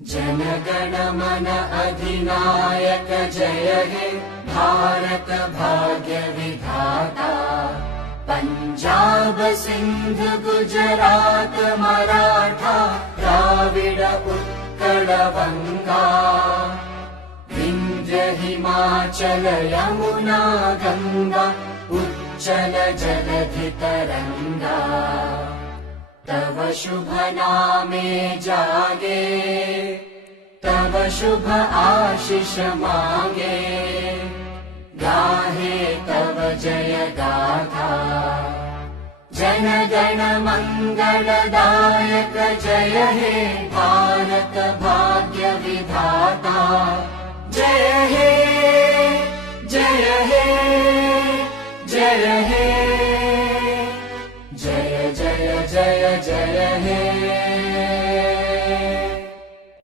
जनगण मन अधिनायक जय हे भारत भाग्य विधाता। पंजाब सिंध गुजरात मराठा द्राविड उत्कल बंगा। विंध्य हिमाचल यमुना गंगा उच्चल जलधि तरंगा। तव शुभ नामे जागे तव शुभ आशीष मांगे। गाहे तव जय गाथा जन गण मंगलदायक जय हे भारत भाग्य